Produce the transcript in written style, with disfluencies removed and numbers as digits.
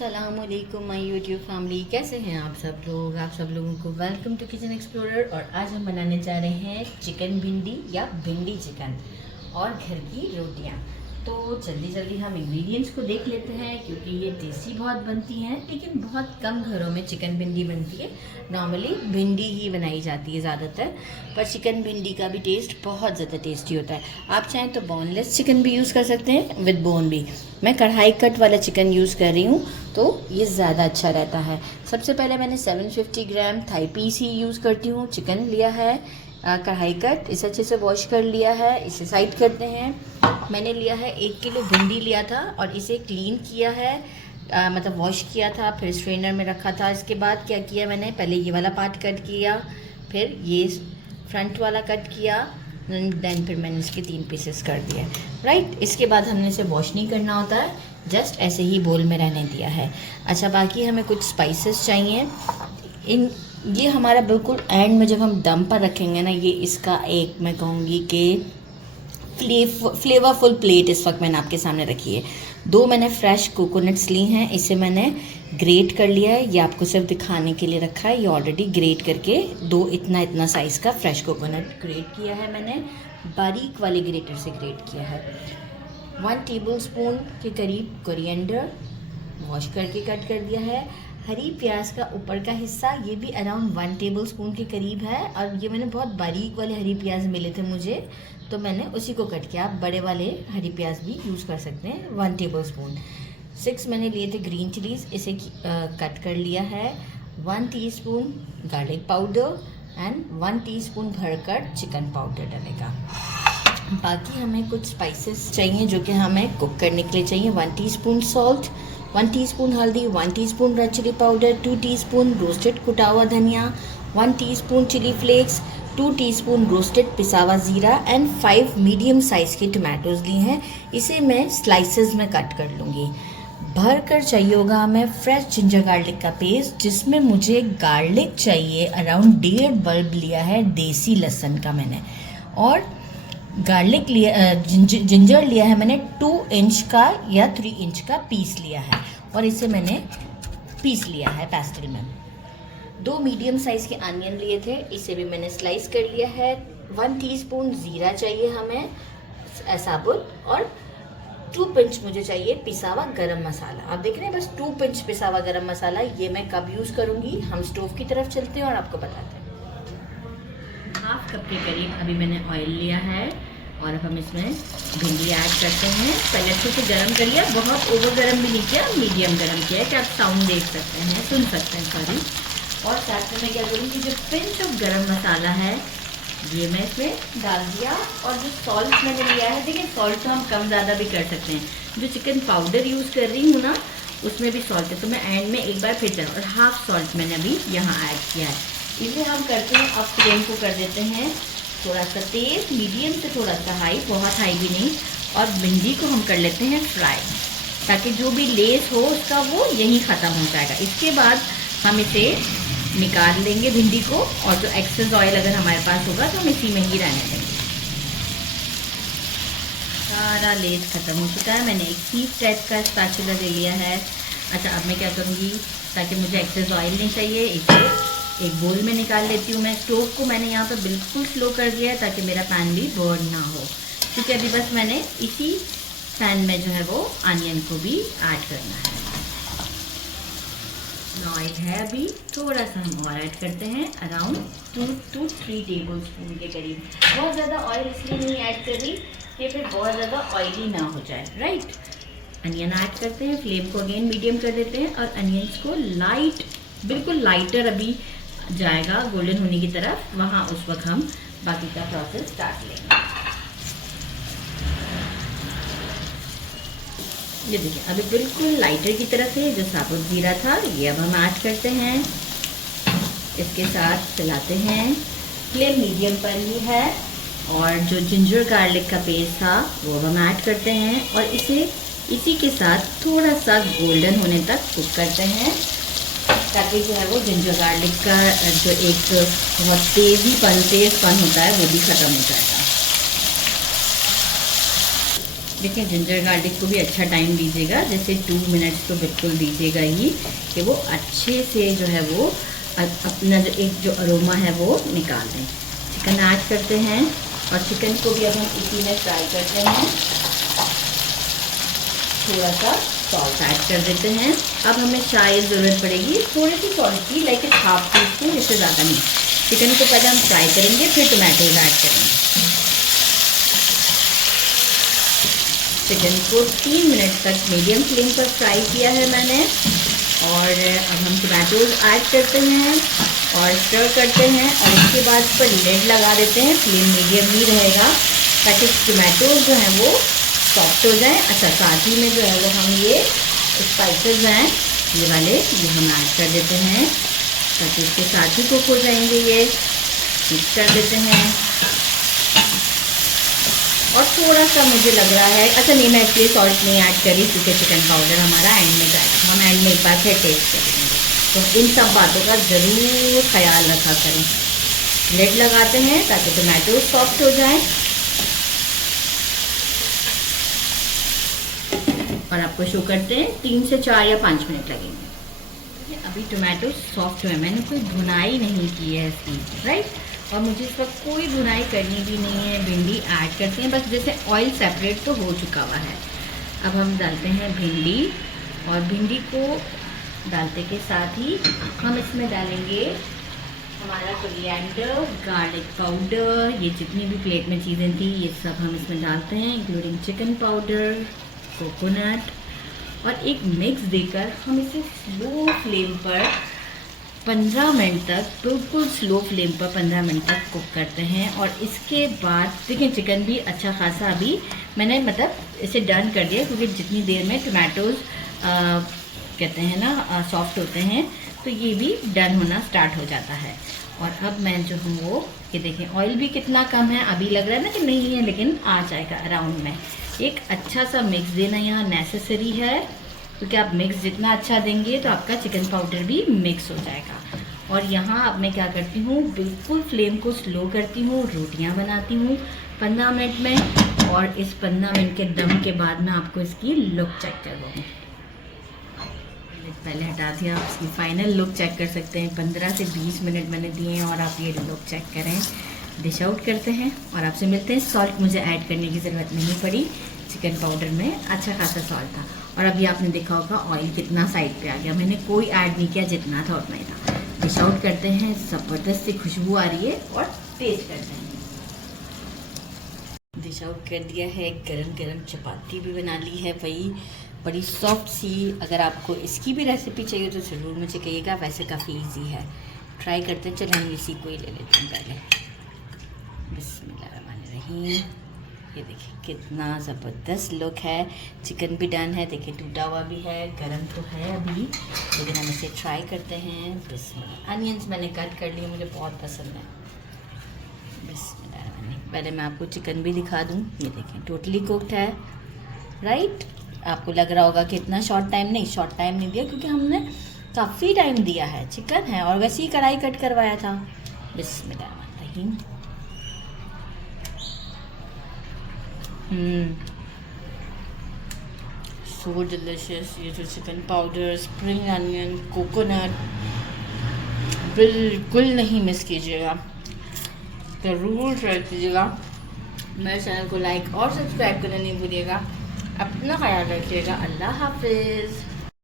अस्सलामुअलैकुम my YouTube family, कैसे हैं आप सब लोग। आप सब लोगों को वेलकम टू किचन एक्सप्लोरर। और आज हम बनाने जा रहे हैं चिकन भिंडी या भिंडी चिकन और घर की रोटियां। तो जल्दी जल्दी हम इंग्रेडिएंट्स को देख लेते हैं, क्योंकि ये टेस्टी बहुत बनती हैं, लेकिन बहुत कम घरों में चिकन भिंडी बनती है। नॉर्मली भिंडी ही बनाई जाती है ज़्यादातर, पर चिकन भिंडी का भी टेस्ट बहुत ज़्यादा टेस्टी होता है। आप चाहें तो बोनलेस चिकन भी यूज़ कर सकते हैं, विद बोन भी। मैं कढ़ाई कट वाला चिकन यूज़ कर रही हूँ, तो ये ज़्यादा अच्छा रहता है। सबसे पहले मैंने 750 ग्राम थाई पीस ही यूज़ करती हूँ चिकन लिया है, कढ़ाई कट। इसे अच्छे से वॉश कर लिया है, इसे साइड करते हैं। मैंने लिया है 1 किलो भिंडी लिया था और इसे क्लीन किया है, मतलब वॉश किया था, फिर स्ट्रेनर में रखा था। इसके बाद क्या किया मैंने, पहले ये वाला पार्ट कट किया, फिर ये फ्रंट वाला कट किया, देन फिर मैंने इसके 3 पीसेस कर दिए। राइट, इसके बाद हमने इसे वॉश नहीं करना होता है, जस्ट ऐसे ही बोल में रहने दिया है। अच्छा, बाकी हमें कुछ स्पाइसेस चाहिए। ये हमारा बिल्कुल एंड में जब हम दम पर रखेंगे ना, ये इसका एक मैं कहूँगी कि फ्लेवरफुल प्लेट इस वक्त मैंने आपके सामने रखी है। 2 मैंने फ्रेश कोकोनट्स ली हैं, इसे मैंने ग्रेट कर लिया है। ये आपको सिर्फ दिखाने के लिए रखा है, ये ऑलरेडी ग्रेट करके 2 इतना साइज़ का फ्रेश कोकोनट ग्रेट किया है मैंने, बारीक वाले ग्रेटर से ग्रेट किया है। 1 टेबलस्पून के करीब कोरिएंडर वॉश करके कट कर दिया है। हरी प्याज का ऊपर का हिस्सा, ये भी अराउंड 1 टेबलस्पून के करीब है, और ये मैंने बहुत बारीक वाले हरी प्याज मिले थे मुझे, तो मैंने उसी को कट किया। आप बड़े वाले हरी प्याज भी यूज़ कर सकते हैं। 1 टेबलस्पून। 6 मैंने लिए थे ग्रीन चिलीज़, इसे कट कर लिया है। 1 teaspoon garlic powder and 1 teaspoon भरकर चिकन पाउडर डलेगा। बाकी हमें कुछ स्पाइसेस चाहिए जो कि हमें कुक करने के लिए चाहिए। 1 टीस्पून सॉल्ट, 1 टीस्पून हल्दी, 1 teaspoon red chilli powder, 2 teaspoon roasted कुटा हुआ धनिया, 1 teaspoon chilli flakes, 2 teaspoon roasted पिसा हुआ ज़ीरा एंड 5 मीडियम साइज़ के टमाटोज़ लिए हैं। इसे मैं स्लाइसेस में कट कर लूँगी। भर कर चाहिए होगा हमें फ्रेश जिंजर गार्लिक का पेस्ट, जिसमें मुझे गार्लिक चाहिए अराउंड 1.5 बल्ब लिया है देसी लहसुन का मैंने, और गार्लिक लिया, जिंजर लिया है मैंने 2 इंच का या 3 इंच का पीस लिया है, और इसे मैंने पीस लिया है पेस्टल में। 2 मीडियम साइज़ के अनियन लिए थे, इसे भी मैंने स्लाइस कर लिया है। 1 टीस्पून ज़ीरा चाहिए हमें साबुत, और 2 पिंच मुझे चाहिए पिसा हुआ गरम मसाला। आप देख रहे हैं, बस 2 पिंच पिसा हुआ गरम मसाला। ये मैं कब यूज़ करूँगी, हम स्टोव की तरफ चलते हैं और आपको बताते हैं। 1/2 कप के करीब अभी मैंने ऑयल लिया है, और अब हम इसमें भिंडी ऐड करते हैं। पहले अच्छे से गर्म कर लिया, बहुत ओवर गर्म भी नहीं किया, मीडियम गर्म किया है, कि आप साउंड देख सकते हैं, सुन सकते हैं, सॉरी। और साथ में मैं क्या करूँगी, जो पिंच ऑफ गरम मसाला है ये मैं इसमें डाल दिया, और जो सॉल्ट मैंने लिया है, देखिए सॉल्ट तो हम कम ज़्यादा भी कर सकते हैं। जो चिकन पाउडर यूज़ कर रही हूँ ना, उसमें भी सॉल्ट है, तो मैं एंड में एक बार फिर और 1/2 सॉल्ट मैंने अभी यहाँ ऐड किया है। इसे हम करते हैं, अब फ्लेम को कर देते हैं थोड़ा सा तेज़, मीडियम से थोड़ा सा हाई, बहुत हाई भी नहीं। और भिंडी को हम कर लेते हैं फ्राई, ताकि जो भी लेस हो उसका वो यहीं ख़त्म हो जाएगा। इसके बाद हम इसे निकाल लेंगे भिंडी को, और जो एक्सेस ऑयल अगर हमारे पास होगा तो हम इसी में ही रहने देंगे। सारा लेस ख़त्म हो चुका है। मैंने एक सीप टाइप का स्पैचुला ले लिया है। अच्छा, अब मैं क्या करूँगी, ताकि मुझे एक्सेस ऑयल नहीं चाहिए, इसे एक बोल में निकाल लेती हूँ मैं। स्टोव को मैंने यहाँ पर बिल्कुल स्लो कर दिया है, ताकि मेरा पैन भी बर्न ना हो, क्योंकि अभी बस मैंने इसी पैन में जो है वो अनियन को भी ऐड करना है। ऑयल है अभी, थोड़ा सा हम और ऐड करते हैं, अराउंड 2 to 3 टेबलस्पून के करीब। बहुत ज़्यादा ऑयल इसलिए नहीं ऐड कर रही कि फिर बहुत ज़्यादा ऑयली ना हो जाए। राइट, अनियन ऐड करते हैं, फ्लेम को अगेन मीडियम कर देते हैं, और अनियंस को लाइट, बिल्कुल लाइटर अभी जाएगा गोल्डन होने की तरफ, वहाँ उस वक्त हम बाकी का प्रोसेस स्टार्ट लेंगे। ये देखिए अभी बिल्कुल लाइटर की तरफ है, जो साबुत जीरा था ये अब हम ऐड करते हैं। इसके साथ चलाते हैं, फ्लेम मीडियम पर ही है, और जो जिंजर गार्लिक का पेस्ट था वो अब हम ऐड करते हैं, और इसे इसी के साथ थोड़ा सा गोल्डन होने तक कुक करते हैं, ताकि जो है वो जिंजर गार्लिक का जो एक बहुत तेज़पन होता है वो भी ख़त्म हो जाएगा। देखिए जिंजर गार्लिक को भी अच्छा टाइम दीजिएगा, जैसे 2 मिनट्स तो बिल्कुल दीजिएगा ही, कि वो अच्छे से जो है वो अपना जो अरोमा है वो निकाल दें। चिकन ऐड करते हैं और चिकन को भी अब हम इसी में फ्राई करते हैं। थोड़ा सा सॉल्ट ऐड कर देते हैं। अब हमें शायद ज़रूरत पड़ेगी थोड़ी सी सॉल्ट की, लाइक 1/2 टीस्पून, इससे ज़्यादा नहीं। चिकन को पहले हम फ्राई करेंगे, फिर टमाटोज ऐड करेंगे। चिकन को 3 मिनट तक मीडियम फ्लेम पर फ्राई किया है मैंने, और अब हम टमाटोज ऐड करते हैं और स्टर करते हैं, और इसके बाद इस पर लिड लगा देते हैं। फ्लेम मीडियम ही रहेगा ताकि टमाटोज जो हैं वो सॉफ्ट हो जाएं। अच्छा, साथ ही में जो है वो हम ये स्पाइसेस हैं ये वाले, ये हम ऐड कर देते हैं ताकि इसके साथ ही कुक हो जाएंगे। ये मिक्स कर देते हैं, और थोड़ा सा मुझे लग रहा है, अच्छा नहीं, मैं इसलिए सॉल्ट नहीं ऐड करी क्योंकि चिकन पाउडर हमारा एंड में जाएगा, हम एंड में एक बार फिर टेस्ट करेंगे। तो इन सब बातों का ज़रूर ख्याल रखा करें। लिड लगाते हैं ताकि टमाटो सॉफ्ट हो जाए, और आपको शो करते हैं 3 से 4 या 5 मिनट लगेंगे। अभी टमाटो सॉफ्ट हुए, मैंने कोई भुनाई नहीं की है इसकी, राइट, और मुझे इस वक्त कोई भुनाई करनी भी नहीं है। भिंडी ऐड करते हैं, बस जैसे ऑयल सेपरेट तो हो चुका हुआ है। अब हम डालते हैं भिंडी, और भिंडी को डालते के साथ ही हम इसमें डालेंगे हमारा कोरिएंडर, गार्लिक पाउडर, ये जितनी भी प्लेट में चीज़ें थी ये सब हम इसमें डालते हैं, इंक्लूडिंग चिकन पाउडर, कोकोनट, और एक मिक्स देकर हम इसे स्लो फ्लेम पर 15 मिनट तक, बिल्कुल स्लो फ्लेम पर 15 मिनट तक कुक करते हैं। और इसके बाद देखिए चिकन भी अच्छा खासा अभी मैंने मतलब इसे डन कर दिया, क्योंकि जितनी देर में टमाटोज कहते हैं ना सॉफ्ट होते हैं, तो ये भी डन होना स्टार्ट हो जाता है। और अब मैं जो हूँ वो, ये देखें ऑयल भी कितना कम है, अभी लग रहा है ना कि नहीं है, लेकिन आ जाएगा अराउंड में। एक अच्छा सा मिक्स देना यहाँ नेसेसरी है, क्योंकि आप मिक्स जितना अच्छा देंगे तो आपका चिकन पाउडर भी मिक्स हो जाएगा। और यहाँ अब मैं क्या करती हूँ, बिल्कुल फ्लेम को स्लो करती हूँ, रोटियाँ बनाती हूँ 15 मिनट में, और इस 15 मिनट के दम के बाद मैं आपको इसकी लुक चेक करवाऊँगी। पहले हटा दिया, आप इसकी फाइनल लुक चेक कर सकते हैं। 15 से 20 मिनट मैंने दिए हैं, और आप ये लुक चेक करें। डिश आउट करते हैं और आपसे मिलते हैं। सॉल्ट मुझे ऐड करने की ज़रूरत नहीं पड़ी, चिकन पाउडर में अच्छा खासा सॉल्ट था। और अभी आपने देखा होगा ऑयल कितना साइड पे आ गया, मैंने कोई ऐड नहीं किया, जितना था उतना ही था। डिश आउट करते हैं, ज़बरदस्त सी खुशबू आ रही है, और टेस्ट करते हैं। डिश आउट कर दिया है, गरम गरम चपाती भी बना ली है, वही बड़ी सॉफ्ट सी। अगर आपको इसकी भी रेसिपी चाहिए तो ज़रूर मुझे कहिएगा, वैसे काफ़ी इजी है, ट्राई करते हैं। चलिए हम इसी को ही ले लेते हैं पहले। बिस्मिल्लाहिर्रहमानिर्रहीम। ये देखिए कितना ज़बरदस्त लुक है। चिकन भी डन है, देखिए टूटा हुआ भी है, गरम तो है अभी, लेकिन हम इसे ट्राई करते हैं। बिस्मिल्लाह। अनियंस मैंने कट कर लिए, मुझे बहुत पसंद है। बिस्मिल्लाह। पहले मैं आपको चिकन भी दिखा दूँ, ये देखें टोटली कुक्ड है, राइट। आपको लग रहा होगा कि इतना शॉर्ट टाइम, नहीं शॉर्ट टाइम नहीं दिया, क्योंकि हमने काफ़ी टाइम दिया है। चिकन है और वैसे ही कढ़ाई कट करवाया था। बिस्मिल्लाहिर्रहमानिर्रहीम। So delicious. ये जो chicken powder, spring onion, coconut, बिल्कुल नहीं मिस कीजिएगा, ज़रूर ट्राई कीजिएगा। मेरे चैनल को लाइक और सब्सक्राइब करना नहीं भूलिएगा। अपना ख्याल रखिएगा। अल्लाह हाफिज़।